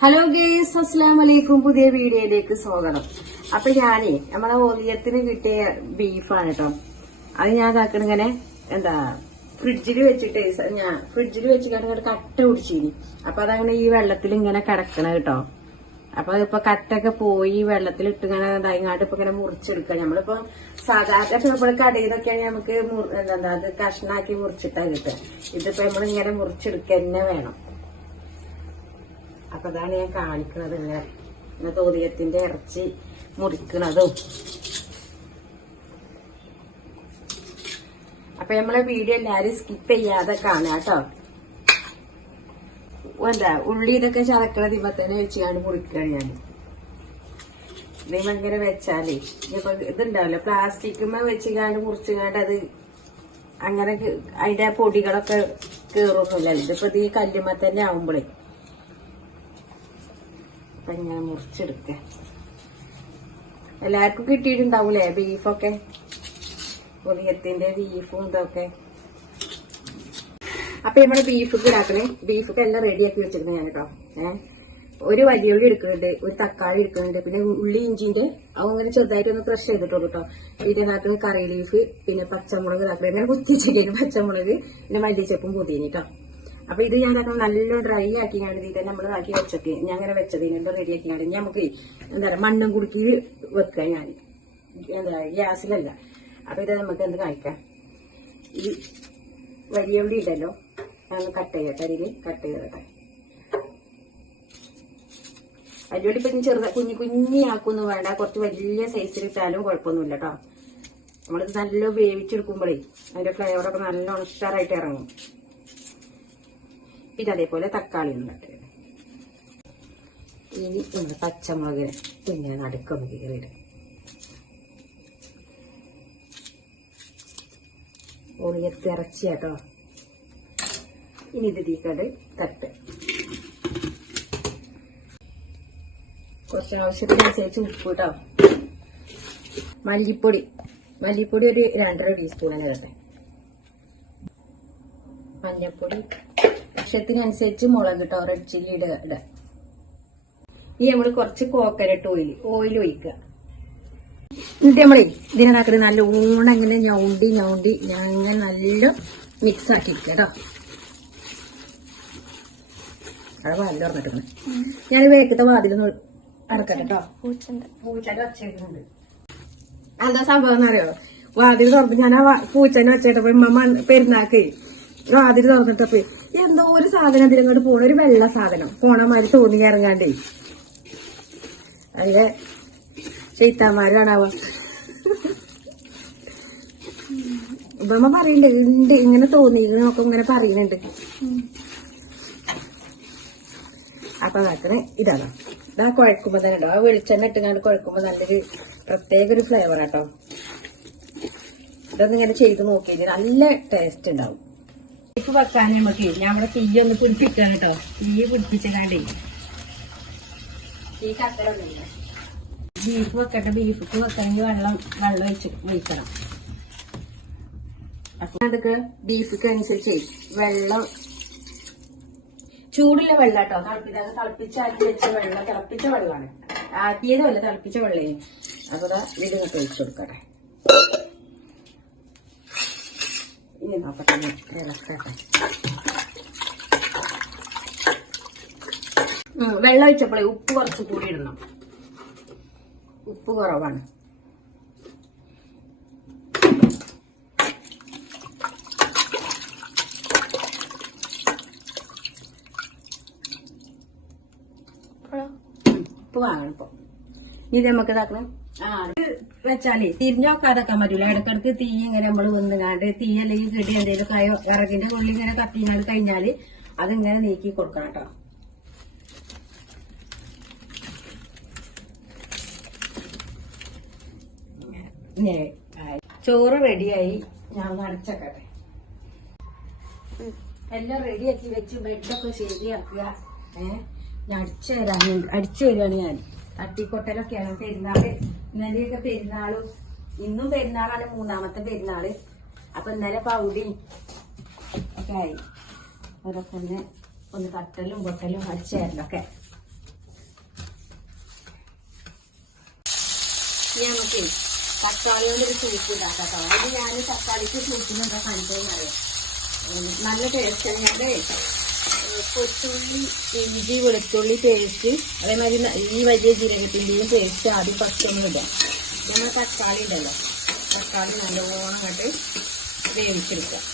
Hello guys അസ്സാം വലൈക്കും പുതിയ വീഡിയോയിലേക്ക് സ്വാഗതം. അപ്പൊ ഞാനേ നമ്മളെ ഓലിയത്തിന് കിട്ടിയ ബീഫാണ് കേട്ടോ അത് ഞാൻ ഇതാക്കണ എന്താ ഫ്രിഡ്ജിൽ വെച്ചിട്ട് ഞാൻ ഫ്രിഡ്ജിൽ വെച്ചിട്ട് കട്ട പിടിച്ചിനി അപ്പൊ അതങ്ങനെ ഈ വെള്ളത്തിൽ ഇങ്ങനെ കിടക്കണ കേട്ടോ അപ്പൊ ഇപ്പൊ കട്ടൊക്കെ പോയി വെള്ളത്തിൽ ഇട്ട് ഇങ്ങനെ ഇതായിങ്ങാട്ട് ഇപ്പൊ ഇങ്ങനെ മുറിച്ചെടുക്കുക നമ്മളിപ്പോ സാധാരണ നമ്മൾ കടയിൽ നിന്നൊക്കെയാണെങ്കിൽ നമുക്ക് എന്താ അത് കഷ്ണാക്കി മുറിച്ചിട്ടാ കിട്ടുക. ഇതിപ്പോ നമ്മളിങ്ങനെ മുറിച്ചെടുക്കുക തന്നെ വേണം. അപ്പൊ അതാണ് ഞാൻ കാണിക്കണത് ഇങ്ങനെ ഇങ്ങനെ തോതിയത്തിന്റെ ഇറച്ചി മുറിക്കണതും. അപ്പൊ നമ്മളെ വീഡിയോ എല്ലാരും സ്കിപ്പ് ചെയ്യാതെ കാണാം കേട്ടോ. എന്താ ഉള്ളി ഇതൊക്കെ ചതക്കണത് ഇപ്പൊ തന്നെ വെച്ചാണ്ട് മുറിക്കുകയാണ് ഞാൻ. ഇതിങ്ങനെ ഇങ്ങനെ വെച്ചാലേ ഇപ്പൊ ഇതുണ്ടാവല്ലോ? പ്ലാസ്റ്റിക്കുമ്മ വെച്ചുകാണ്ട് മുറിച്ചുകാണ്ട് അത് അങ്ങനെ അതിന്റെ പൊടികളൊക്കെ കേറൊന്നുമില്ല ഇതിപ്പോ ഇത് ഈ കല്ലുമ്മ തന്നെ ആവുമ്പോഴേ അപ്പൊ ഇങ്ങനെ മുറിച്ചെടുക്ക. എല്ലാവർക്കും കിട്ടിയിട്ടുണ്ടാവൂലേ ബീഫൊക്കെ? ഉദയത്തിന്റെ ബീഫും ഇതൊക്കെ. അപ്പൊ നമ്മൾ ബീഫ് ഇടാക്കണേ. ബീഫൊക്കെ എല്ലാം റെഡിയാക്കി വെച്ചിരുന്നു ഞാൻ കേട്ടോ ഏഹ് ഒരു വലിയ ഉള്ളി എടുക്കുന്നുണ്ട് ഒരു തക്കാളി എടുക്കുന്നുണ്ട് പിന്നെ ഉള്ളി ഇഞ്ചിന്റെ അങ്ങനെ ചെറുതായിട്ട് ഒന്ന് ക്രഷ് ചെയ്തിട്ടുള്ളൂ കേട്ടോ ഇതിനകത്ത് കറി ലീഫ് പിന്നെ പച്ചമുളക് ഇതാക്കുന്നത് അങ്ങനെ കുത്തി വെച്ചിരിക്കുന്നു പച്ചമുളക് പിന്നെ മല്ലിച്ചപ്പും പുതിയനി കേട്ടോ അപ്പൊ ഇത് ഞാൻ നല്ല ഡ്രൈ ആക്കി കണ്ട് ഇത് നമ്മൾ ആക്കി വെച്ചൊക്കെ. ഞാൻ അങ്ങനെ വെച്ചത് ഇതിനെ റെഡി ആക്കി കണ്ട് നമുക്ക് എന്താ പറയാ മണ്ണും കുടുക്കി വെക്കുക ഞാൻ. എന്താ ഗ്യാസിലല്ല. അപ്പൊ ഇത് നമുക്ക് എന്ത് കാണിക്കാം ഈ വലിയ ഉള്ളി ഇടല്ലോ. ഞാൻ കട്ട് ചെയ്യട്ടെ അതിൽ കട്ട് ചെയ്തട്ടെ. വലിയ ഇപ്പം ചെറുതാ കുഞ്ഞു കുഞ്ഞി ആക്കൊന്നും വേണ്ട. കുറച്ച് വലിയ സൈസിൽ ഇട്ടാലും കുഴപ്പമൊന്നുമില്ല കേട്ടോ നമ്മളിത് നല്ല വേവിച്ചെടുക്കുമ്പോഴേ അതിന്റെ ഫ്ലേവറൊക്കെ നല്ല ഉഷാറായിട്ട് ഇറങ്ങും. പിന്നെ അതേപോലെ തക്കാളി ചെയ്യണം ഇനി നമ്മൾ പച്ചമുളക് പിന്നെ നടുക്കൊന്ന് കീറിയിടും ഉളിയത്ത് ഇറച്ചിയാട്ടോ ഇനി ഇത് തീക്കത് തട്ട്. കുറച്ച് ആവശ്യത്തിനനുസരിച്ച് ഉപ്പ് കേട്ടോ. മല്ലിപ്പൊടി. മല്ലിപ്പൊടി ഒരു രണ്ടര ടീസ്പൂൺ തന്നെ തട്ടെ മഞ്ഞൾപ്പൊടി ആവശ്യത്തിനനുസരിച്ച് മുളക് കേട്ടോ റെഡ് ചില്ലി ഇടുക ഇനി നമ്മൾ കുറച്ച് കോക്കനട്ട് ഓയിൽ ഓയിൽ ഒഴിക്കുക. എന്നിട്ട് നമ്മൾ ഇതിനകത്ത് നല്ല ഊണ ഇങ്ങനെ ഞൗണ്ടി ഞൗണ്ടി അങ്ങനെ നല്ല മിക്സ് ആക്കി എടുക്കുക കേട്ടോ അവിടെ വാതിൽ തുറന്നിട്ടുണ്ട് ഞാൻ വേക്കത്തെ വാതിലൊന്ന് അടക്കട്ടെ കേട്ടോ പൂച്ചന്റെ ഒച്ചയുണ്ട് എന്താ സംഭവം എന്നറിയോ? വാതിൽ തുറന്ന് ഞാൻ ആ പൂച്ചനെ വെച്ചിട്ടപ്പോ ഇമ്മ പെരുന്നാക്ക് വാതിൽ തുറന്നിട്ടപ്പോ എന്തോ ഒരു സാധനം ഇതിലങ്ങോട്ട് പോണ. ഒരു വെള്ള സാധനം. പോണ മാതിരി തോന്നി ഇറങ്ങാണ്ടേ അതിലെ ചെയ്ത്താന്മാരാണാവ ഇപ്പമ്മ പറയണ്ട് ഉണ്ട് ഇങ്ങനെ തോന്നി. നമുക്ക് ഇങ്ങനെ പറയുന്നുണ്ട് അപ്പൊ നോക്കണേ ഇതാണ്? ഇതാ കുഴക്കുമ്പോ തന്നെ ഉണ്ടോ ആ വെളിച്ചെണ്ണ ഇട്ടുകൊണ്ട് കുഴക്കുമ്പോ നല്ലൊരു പ്രത്യേക ഒരു ഫ്ലേവർ ആട്ടോ. ഇതൊന്നിങ്ങനെ ചെയ്ത് നോക്കിയാൽ നല്ല ടേസ്റ്റ് ഉണ്ടാവും. ബീഫ് വെക്കാൻ നമുക്ക് ഞാൻ ഇവിടെ തീ ഒന്ന് പിടിപ്പിക്കാം കേട്ടോ തീ പിടിപ്പിച്ചാണ്ടേ തീ കത്തലുണ്ടല്ലേ ബീഫ് വെക്കട്ടെ ബീഫ് വെക്കണമെങ്കിൽ വെള്ളം വെള്ളം ഒഴിച്ച് ഒഴിക്കണം. അപ്പൊ അതൊക്കെ ബീഫിക്ക് അനുസരിച്ച് വെള്ളം ചൂടുള്ള വെള്ളം കേട്ടോ തിളപ്പിച്ച തിളപ്പിച്ചാക്കി വെച്ച വെള്ളം തിളപ്പിച്ച വെള്ളമാണ്. ആക്കിയതുമല്ല തിളപ്പിച്ച വെള്ളേ അപ്പൊ ഇതൊക്കെ ഒഴിച്ചു കൊടുക്കട്ടെ. ഇനി നോക്കട്ടെ ഇളക്കട്ടെ വെള്ളം ഒഴിച്ചപ്പോഴേ ഉപ്പ് കുറച്ച് കൂടി ഇടണം. ഉപ്പ് കുറവാണ്. ഉപ്പ് വാങ്ങണം ഇപ്പൊ. ഇത് നമുക്ക് ഇതാക്കണം. ആ ഇത് വെച്ചാലേ തിരിഞ്ഞോക്കാതെ നോക്കാതെക്കാൻ പറ്റൂല ഇടക്കിടക്ക് തീ ഇങ്ങനെ നമ്മൾ വന്നുകാണ്ട് തീ അല്ലെങ്കിൽ കിടി എന്തെങ്കിലും കായോ ഇറകിന്റെ ഉള്ളിൽ ഇങ്ങനെ കത്തിങ്ങാണ്ട് കഴിഞ്ഞാൽ അതിങ്ങനെ നീക്കി കൊടുക്കണം കേട്ടോ. ചോറ് റെഡിയായി. ഞാൻ അടച്ചക്കട്ടെ. എല്ലാം റെഡിയാക്കി വെച്ച് ബെഡൊക്കെ ശരിയാക്കുക. ഏഹ് ഞാൻ അടിച്ചു തരാൻ അടിച്ചു തരാണ് ഞാൻ. തട്ടിക്കൊട്ടലൊക്കെയാണ് പെരുന്നാൾ ഇന്നലെയൊക്കെ പെരുന്നാളും ഇന്നും പെരുന്നാളാണ് മൂന്നാമത്തെ പെരുന്നാൾ. അപ്പൊ ഇന്നലെ പൗടി ഒക്കെ ആയി. അതൊക്കെ ഒന്ന് ഒന്ന് തട്ടലും പൊട്ടലും അടിച്ചായിരുന്നൊക്കെ ഇനി നമുക്ക് തക്കാളി കൊണ്ട് ഒരു സൂപ്പ് ഉണ്ടാക്കാം അത് ഞാൻ തക്കാളിക്ക് സൂപ്പിനെന്താ കണ്ടതെന്ന് അറിയാം. നല്ല ടേസ്റ്റ് ഞാൻ കൊച്ചുള്ളി ഇഞ്ചി വെളുത്തുള്ളി പേസ്റ്റ് അതേമാതിരി ഈ വലിയ ജീരകത്തിന്റെയും പേസ്റ്റ് ആദ്യം ഫസ്റ്റ് ഒന്ന് ഇടാം നമ്മൾ തക്കാളി ഉണ്ടല്ലോ തക്കാളി നല്ലോണം അങ്ങോട്ട് വേവിച്ചെടുക്കാം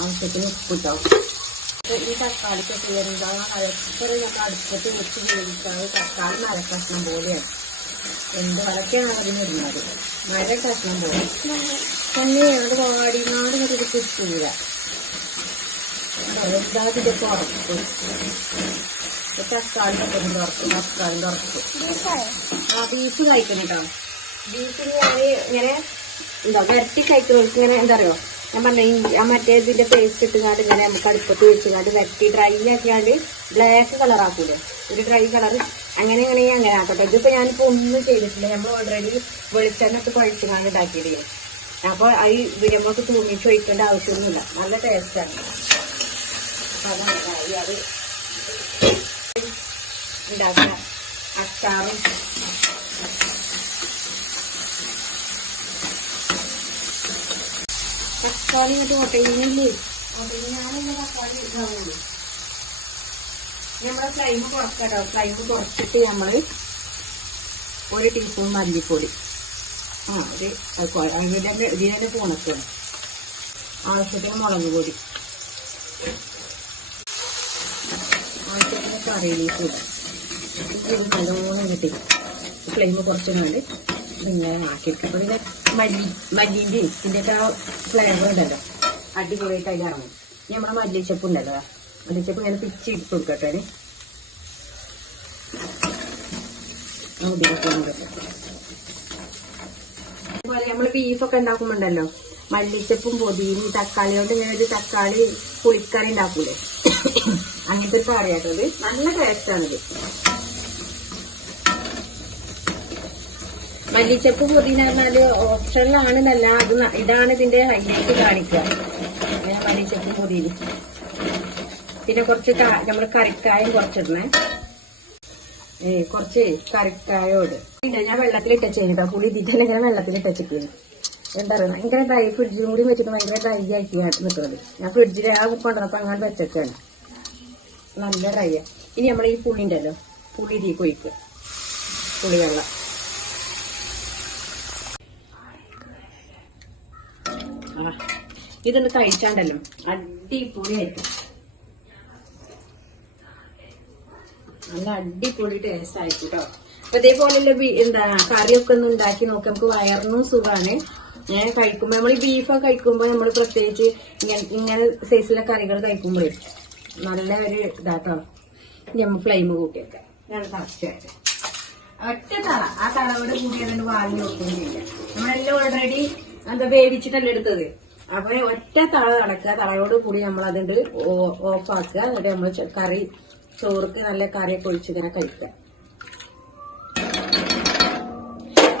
ആവശ്യത്തിന് ഉപ്പിട്ടാവും. ഈ തക്കാളിക്കൊക്കെ വരുമ്പോൾ അരക്കറി നമ്മൾ അടുപ്പത്ത് വെച്ച് വേവിക്കാതെ തക്കാളി മരക്കഷ്ണം പോലെയാണ്. എന്ത് വരക്കാണ് അതിന് വരുന്നത്? മര കഷ്ണം പോലെ തന്നെ ഞങ്ങളുടെ വാടിനാട് വരെ കിട്ടൂല. എന്താതിന്റെ തുറപ്പ് തക്കാളിന്റെ ഒന്ന് തുറക്കും തക്കാളി തുറക്കും ആ ബീഫ് കഴിക്കണം കേട്ടോ ബീഫിന് ഞാൻ ഇങ്ങനെ എന്താ വരട്ടി കഴിക്കുന്നവർക്ക് ഇങ്ങനെ എന്താ അറിയോ ഞാൻ പറഞ്ഞ ആ മറ്റേ ഇതിന്റെ പേസ്റ്റ് ഇട്ടുകാണ്ട് ഇങ്ങനെ നമുക്ക് അടുപ്പത്ത് വെച്ചുകാണ്ട് വരട്ടി ഡ്രൈ ആക്കിയാണ്ട് ബ്ലാക്ക് കളർ ആക്കൂലേ ഒരു ഡ്രൈ കളർ അങ്ങനെ അങ്ങനെ അങ്ങനെ ആക്കട്ടെ ഇതിപ്പോ ഞാനിപ്പോ ഒന്നും ചെയ്തിട്ടില്ല നമ്മൾ ഓൾറെഡി വെളിച്ചെണ്ണ ഒക്കെ കുഴച്ചുകാണ്ട് ഉണ്ടാക്കിയിട്ടില്ലേ അപ്പൊ അത് നമുക്ക് തൂങ്ങിച്ച് ഒഴിക്കേണ്ട ആവശ്യമൊന്നുമില്ല നല്ല ടേസ്റ്റാണ് കാര്യം. അത് ഉണ്ടാക്കാം അച്ചാറും തക്കാളി ഇങ്ങോട്ട് ഒട്ടയില്ലേ ഒട്ടയിനാണെങ്കിൽ തക്കാളി ഇതാവുള്ളൂ നമ്മുടെ ഫ്ലൈമ് കുറക്കട്ടോ ഫ്ലൈമ് കുറച്ചിട്ട് നമ്മൾ ഒരു ടീസ്പൂൺ മല്ലിപ്പൊടി ആ ഒരു ഇതിന്റെ ഇതിനെ പൂണക്കണം ആവശ്യത്തിന് മുളക് പൊടി ആവശ്യത്തിന് കറിയിലേക്ക് ഇടാം ഇത് നല്ലോണം കിട്ടി ഫ്ലെയിം കുറച്ച് വേണ്ടി ഇങ്ങനെ ആക്കിയിട്ട് അപ്പോൾ ഇതിന് മല്ലി മല്ലിന്റെയും ഇതിന്റെയൊക്കെ ഫ്ലേവർ ഉണ്ടല്ലോ. അടിപൊളിയായിട്ട് അതിൽ ഇറങ്ങും. ഇനി നമ്മുടെ മല്ലിച്ചപ്പ് ഉണ്ടല്ലോ. മല്ലിച്ചപ്പ് ഇങ്ങനെ പിച്ചി ഇട്ട് കൊടുക്കട്ടെ. അതുപോലെ നമ്മൾ ബീഫൊക്കെ ഉണ്ടാക്കുമ്പോണ്ടല്ലോ. മല്ലിച്ചപ്പും പൊതിയും തക്കാളി കൊണ്ട് ഇങ്ങനെ ഒരു തക്കാളി പുളിക്കറി ഉണ്ടാക്കൂലേ? അങ്ങനത്തെ ഒരു കറിയാട്ടത് നല്ല ടേസ്റ്റാണിത് മല്ലിച്ചപ്പ് പൊതിന പറഞ്ഞാൽ ഓപ്ഷനിലാണെന്നല്ല അത് ഇതാണ് ഇതിന്റെ ഹൈലൈറ്റ് കാണിക്കുക മല്ലിച്ചപ്പ് പൊതിന്. പിന്നെ കുറച്ച് നമ്മൾ കറിക്കായും കുറച്ചിടണേ. ഏ കുറച്ച് കറിക്കായോട്. പിന്നെ ഞാൻ വെള്ളത്തിലിട്ട ചെയ്യട്ടോ പുളി ഇതിന്റെ വെള്ളത്തിൽ വെള്ളത്തിലിട്ട വെച്ചിരിക്കുന്നു എന്താ പറയുക ഭയങ്കര ഡ്രൈ ഫ്രിഡ്ജിലും കൂടി വെച്ചിട്ട് ഭയങ്കര ഡ്രൈ ആക്കി നിൽക്കുന്നത് ഞാൻ ഫ്രിഡ്ജിൽ ആ കൊണ്ടുവന്നപ്പോ അങ്ങനെ വെച്ചേക്കാണ്. നല്ല ഡ്രൈ ഇനി നമ്മൾ ഈ പുളി ഉണ്ടല്ലോ പുളി ഇതിൽ ഒഴിക്ക് പുളി വെള്ളം. ആ ഇതൊന്ന് കഴിച്ചാണ്ടല്ലോ. അടിപൊളിയായിരിക്കും നല്ല അടിപൊളി ടേസ്റ്റ് ആയിട്ട് കേട്ടോ അപ്പൊ ഇതേപോലെയുള്ള ബീ- എന്താ കറിയൊക്കെ ഒന്ന് ഉണ്ടാക്കി നോക്കാം. നമുക്ക് വയറിനും സുഖമാണ് ഞാൻ കഴിക്കുമ്പോ നമ്മൾ ബീഫൊക്കെ കഴിക്കുമ്പോ നമ്മൾ പ്രത്യേകിച്ച് ഇങ്ങനെ ഇങ്ങനെ സൈസിലെ കറികൾ കഴിക്കുമ്പോഴേ നല്ല ഒരു ഇതാട്ടോ ഞമ്മ ഫ്ലെയിം കൂട്ടിയൊക്കെ. ഞാൻ തറച്ചായിട്ട് ഒറ്റ തറ. ആ തളയോട് കൂടി അതിന് വാങ്ങി ചെയ്യാം നമ്മളെല്ലാം ഓൾറെഡി എന്താ വേവിച്ചിട്ടല്ലേ എടുത്തത്? അപ്പൊ ഒറ്റ തള നടക്കുക തളയോട് കൂടി നമ്മൾ അതുണ്ട് ഓഫാക്കുക. എന്നിട്ട് നമ്മൾ കറി ചോർക്ക് നല്ല കറിയൊക്കെ ഒഴിച്ച് ഇങ്ങനെ കഴിക്കുക.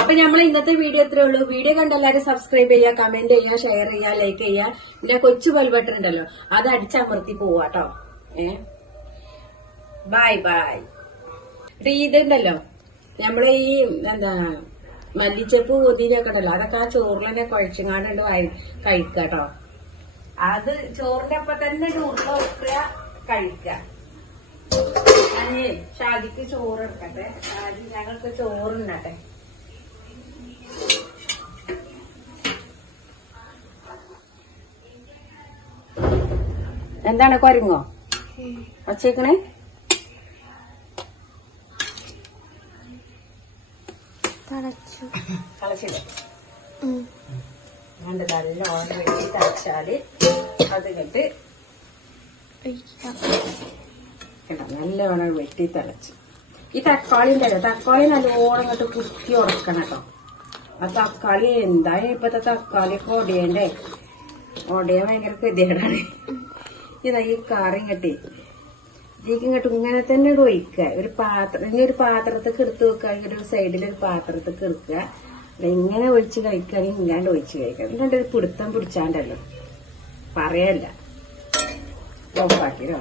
അപ്പൊ നമ്മൾ ഇന്നത്തെ വീഡിയോ ഇത്രേ ഉള്ളൂ. വീഡിയോ കണ്ട എല്ലാവരും സബ്സ്ക്രൈബ് ചെയ്യുക കമന്റ് ചെയ്യുക ഷെയർ ചെയ്യുക ലൈക്ക് ചെയ്യുക. എന്റെ കൊച്ചു ബെൽ ഉണ്ടല്ലോ. അത് അടിച്ചമർത്തി പോവാട്ടോ ഏ? ബൈ ബൈ ഇതുണ്ടല്ലോ. നമ്മളെ ഈ എന്താ മല്ലിച്ചപ്പ് പൊതിനൊക്കെ ഉണ്ടല്ലോ അതൊക്കെ ആ ചോറിലെന്നെ കുഴച്ചങ്ങാണ്ട് കഴിക്കുക കേട്ടോ അത് ചോറിന്റെ ഒപ്പം തന്നെ ഉരുള ഒക്കെ കഴിക്കുക ഷാദിക്ക് ചോറ് എടുക്കട്ടെ ഷാദി ഞങ്ങൾക്ക് ചോറുണ്ടട്ടെ എന്താണ് കൊരങ്ങോ? വച്ചേക്കണേ. തളച്ചു. കളച്ചില്ലേ രണ്ട് നല്ല ഓണം വെച്ച് തളിച്ചാൽ അത് കെട്ട് കേട്ടോ നല്ലവണ്ണം വെട്ടി തളച്ചു. ഈ തക്കാളി ഉണ്ടല്ലോ തക്കാളി നല്ലോണം ഇങ്ങോട്ട് കുത്തി ഉറക്കണം കേട്ടോ. ആ തക്കാളി എന്തായാലും ഇപ്പത്തെ തക്കാളിയൊക്കെ ഒടിയണ്ടേ? ഒടിയാൻ ഭയങ്കര ഗതികേടാണ് ഇതാ ഈ ജീക്കും ഇങ്ങോട്ട്. ഇങ്ങനെ തന്നെ ഒഴിക്ക ഒരു പാത്രം ഇനി ഒരു പാത്രത്തേക്ക് എടുത്ത് വെക്കുക. അല്ലെങ്കിൽ ഒരു സൈഡിൽ ഒരു പാത്രത്തേക്ക് എടുക്കുക. ഇങ്ങനെ ഒഴിച്ച് കഴിക്കുകയാണെങ്കിൽ ഇങ്ങാണ്ട് ഒഴിച്ച് കഴിക്കുക. ഇല്ലാണ്ട് ഒരു പിടുത്തം പിടിച്ചാണ്ടല്ലോ. പറയല്ല. ഓഫാക്കിയോ